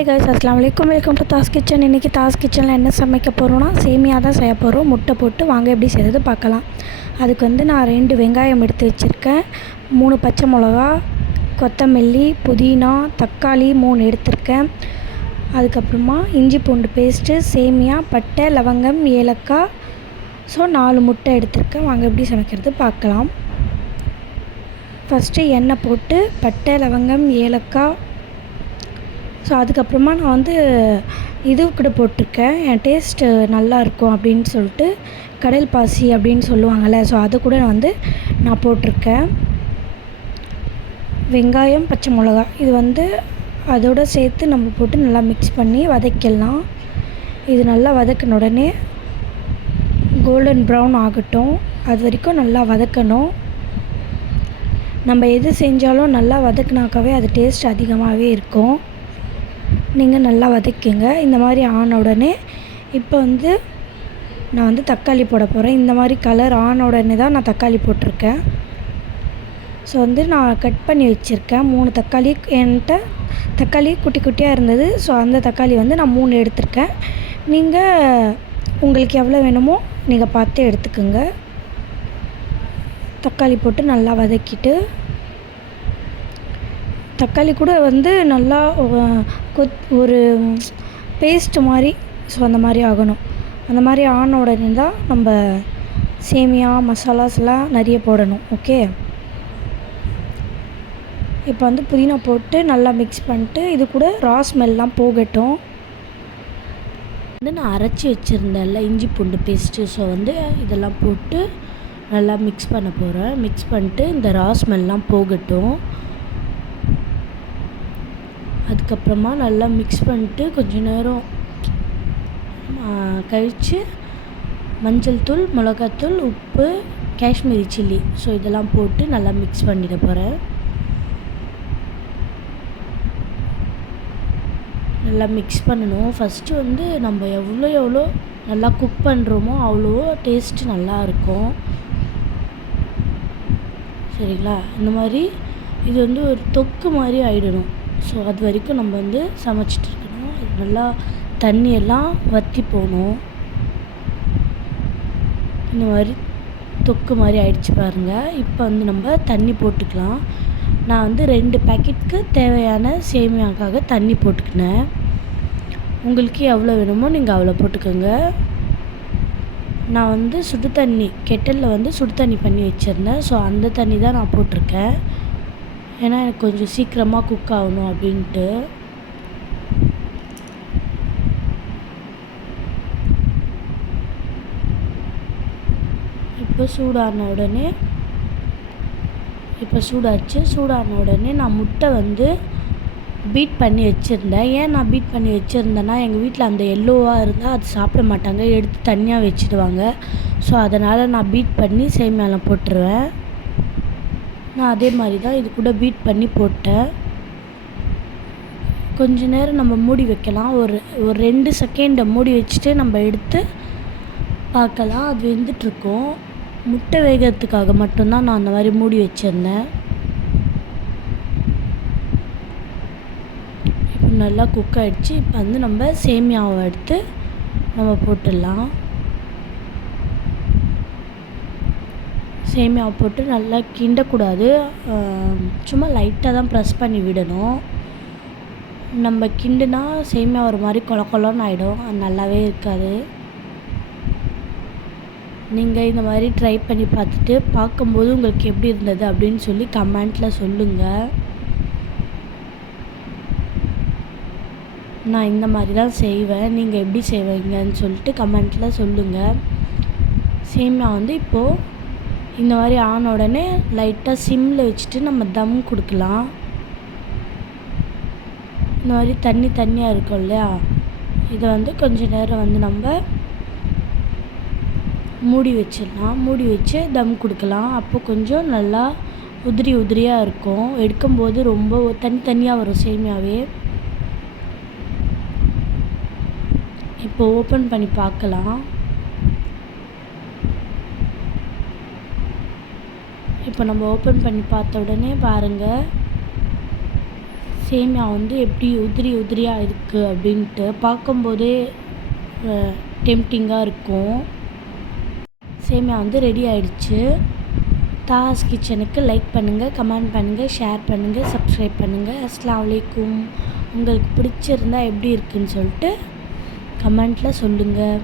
Hi guys, அஸ்ஸலாமு அலைக்கும். Welcome to Das kitchen. இன்றைக்கி தாஸ் கிச்சனில் என்ன சமைக்க போகிறோன்னா சேமியா தான் செய்ய போகிறோம். முட்டை போட்டு வாங்க எப்படி செய்கிறது பார்க்கலாம். அதுக்கு நான் 2 வெங்காயம் எடுத்து வச்சுருக்கேன், 3 பச்சை மிளகா, கொத்தமல்லி, புதினா, தக்காளி 3 எடுத்திருக்கேன். அதுக்கப்புறமா இஞ்சி பூண்டு பேஸ்ட்டு, சேமியா, பட்டை, லவங்கம், ஏலக்காய், 4 முட்டை எடுத்திருக்கேன். வாங்க எப்படி சமைக்கிறது பார்க்கலாம். ஃபஸ்ட்டு எண்ணெய் போட்டு பட்டை, லவங்கம், ஏலக்காய், அதுக்கப்புறமா நான் இது கூட போட்டிருக்கேன். என் டேஸ்ட்டு நல்லாயிருக்கும் அப்படின்னு சொல்லிட்டு கடல் பாசி அப்படின்னு சொல்லுவாங்கள்ல, அது கூட நான் போட்டிருக்கேன். வெங்காயம், பச்சை மிளகா இது அதோடு சேர்த்து நம்ம போட்டு நல்லா மிக்ஸ் பண்ணி வதக்கிடலாம். இது நல்லா வதக்கின உடனே கோல்டன் ப்ரௌன் ஆகட்டும், அது வரைக்கும் நல்லா வதக்கணும். நம்ம எது செஞ்சாலும் நல்லா வதக்கினாக்காவே அது டேஸ்ட் அதிகமாகவே இருக்கும். நீங்கள் நல்லா வதக்கிங்க. இந்த மாதிரி ஆன உடனே இப்போ நான் தக்காளி போட போகிறேன். இந்த மாதிரி கலர் ஆன உடனே தான் நான் தக்காளி போட்டிருக்கேன். நான் கட் பண்ணி வச்சுருக்கேன் 3 தக்காளி. என்கிட்ட தக்காளி குட்டி குட்டியாக இருந்தது, அந்த தக்காளி நான் 3 எடுத்திருக்கேன். நீங்கள் உங்களுக்கு எவ்வளோ வேணுமோ நீங்கள் பார்த்து எடுத்துக்கோங்க. தக்காளி போட்டு நல்லா வதக்கிட்டு, தக்காளி கூட நல்லா ஒரு பேஸ்ட் மாதிரி அந்த மாதிரி ஆகணும். அந்த மாதிரி ஆன உடனே தான் நம்ம சேமியா மசாலாஸ்லாம் நிறைய போடணும். ஓகே, இப்போ புதினா போட்டு நல்லா மிக்ஸ் பண்ணிட்டு இது கூட ரா ஸ்மெல்லாம் போகட்டும். நான் அரைச்சி வச்சுருந்தேன்ல இஞ்சி பூண்டு பேஸ்ட்டு, இதெல்லாம் போட்டு நல்லா மிக்ஸ் பண்ண போகிறேன். மிக்ஸ் பண்ணிட்டு இந்த ரா ஸ்மெல்லாம் போகட்டும். அதுக்கப்புறமா நல்லா மிக்ஸ் பண்ணிட்டு கொஞ்ச நேரம் கழித்து மஞ்சள் தூள், மிளகாத்தூள், உப்பு, காஷ்மீரி சில்லி இதெல்லாம் போட்டு நல்லா மிக்ஸ் பண்ணிட போகிறேன். நல்லா மிக்ஸ் பண்ணணும். ஃபஸ்ட்டு நம்ம எவ்வளோ நல்லா குக் பண்ணுறோமோ அவ்வளோ டேஸ்ட்டு நல்லாயிருக்கும். சரிங்களா? இந்த மாதிரி இது ஒரு தொக்கு மாதிரி ஆகிடணும். அது வரைக்கும் நம்ம சமைச்சிட்டு இருக்கணும். இது நல்லா தண்ணியெல்லாம் வற்றி போகணும். இந்த மாதிரி தொக்கு மாதிரி ஆயிடுச்சு பாருங்கள். இப்போ நம்ம தண்ணி போட்டுக்கலாம். நான் 2 பேக்கெட்டுக்கு தேவையான சேமியாக்காக தண்ணி போட்டுக்கினேன். உங்களுக்கு எவ்வளோ வேணுமோ நீங்கள் அவ்வளோ போட்டுக்கோங்க. நான் சுடு தண்ணி கெட்டலில் சுடு தண்ணி பண்ணி வச்சுருந்தேன், அந்த தண்ணி தான் நான் போட்டிருக்கேன். ஏன்னா எனக்கு கொஞ்சம் சீக்கிரமாக குக் ஆகணும் அப்படின்ட்டு. இப்போ சூடான உடனே நான் முட்டை பீட் பண்ணி வச்சுருந்தேன். ஏன் நான் பீட் பண்ணி வச்சுருந்தேன்னா, எங்கள் வீட்டில் அந்த எல்லோவாக இருந்தால் அது சாப்பிட மாட்டாங்க, எடுத்து தனியாக வச்சுடுவாங்க. அதனால் நான் பீட் பண்ணி சேமியாவில் போட்டுருவேன். நான் அதே மாதிரி தான் இது கூட பீட் பண்ணி போட்டேன். கொஞ்ச நேரம் நம்ம மூடி வைக்கலாம். ஒரு 2 செகண்டை மூடி வச்சுட்டு நம்ம எடுத்து பார்க்கலாம். அது வெந்துட்டுருக்கும். முட்டை வேகிறதுக்காக மட்டும்தான் நான் அந்த மாதிரி மூடி வச்சுருந்தேன். இப்போ நல்லா குக் ஆகிடுச்சு. இப்போ நம்ம சேமியாவை எடுத்து நம்ம போட்டுடலாம். சேமியாவை போட்டு நல்லா கிண்டக்கூடாது, சும்மா லைட்டாக தான் ப்ரெஸ் பண்ணி விடணும். நம்ம கிண்டுனா சேமியா ஒரு மாதிரி கொலன்னு ஆகிடும், அது நல்லாவே இருக்காது. நீங்கள் இந்த மாதிரி ட்ரை பண்ணி பார்த்துட்டு பார்க்கும்போது உங்களுக்கு எப்படி இருந்தது அப்படின்னு சொல்லி கமெண்ட்டில் சொல்லுங்கள். நான் இந்த மாதிரி தான் செய்வேன், நீங்கள் எப்படி செய்வீங்கன்னு சொல்லிட்டு கமெண்ட்டில் சொல்லுங்கள். சேமியா இப்போது இந்த மாதிரி ஆன உடனே லைட்டாக சிம்மில் வச்சுட்டு நம்ம தம் கொடுக்கலாம். இந்த மாதிரி தண்ணியாக இருக்கும் இல்லையா, இதை கொஞ்சம் நேரம் நம்ம மூடி வச்சிடலாம். மூடி வச்சு தம் கொடுக்கலாம். அப்போ கொஞ்சம் நல்லா உதிரியாக இருக்கும். எடுக்கும்போது ரொம்ப தனியாக வரும் சேமியாவே. இப்போ ஓப்பன் பண்ணி பார்க்கலாம். இப்போ நம்ம ஓப்பன் பண்ணி பார்த்த உடனே பாருங்கள், சேமியா வந்து எப்படி உதிரி உதிரியாக இருக்குது அப்படின்ட்டு பார்க்கும்போதே டெம்டிங்காக இருக்கும். சேமியா வந்து ரெடி ஆயிடுச்சு. தாஸ் கிச்சனுக்கு லைக் பண்ணுங்கள், கமெண்ட் பண்ணுங்கள், ஷேர் பண்ணுங்கள், சப்ஸ்கிரைப் பண்ணுங்கள். அஸ்ஸலாமு அலைக்கும். உங்களுக்கு பிடிச்சிருந்தா எப்படி இருக்குன்னு சொல்லிட்டு கமெண்ட்டில் சொல்லுங்கள்.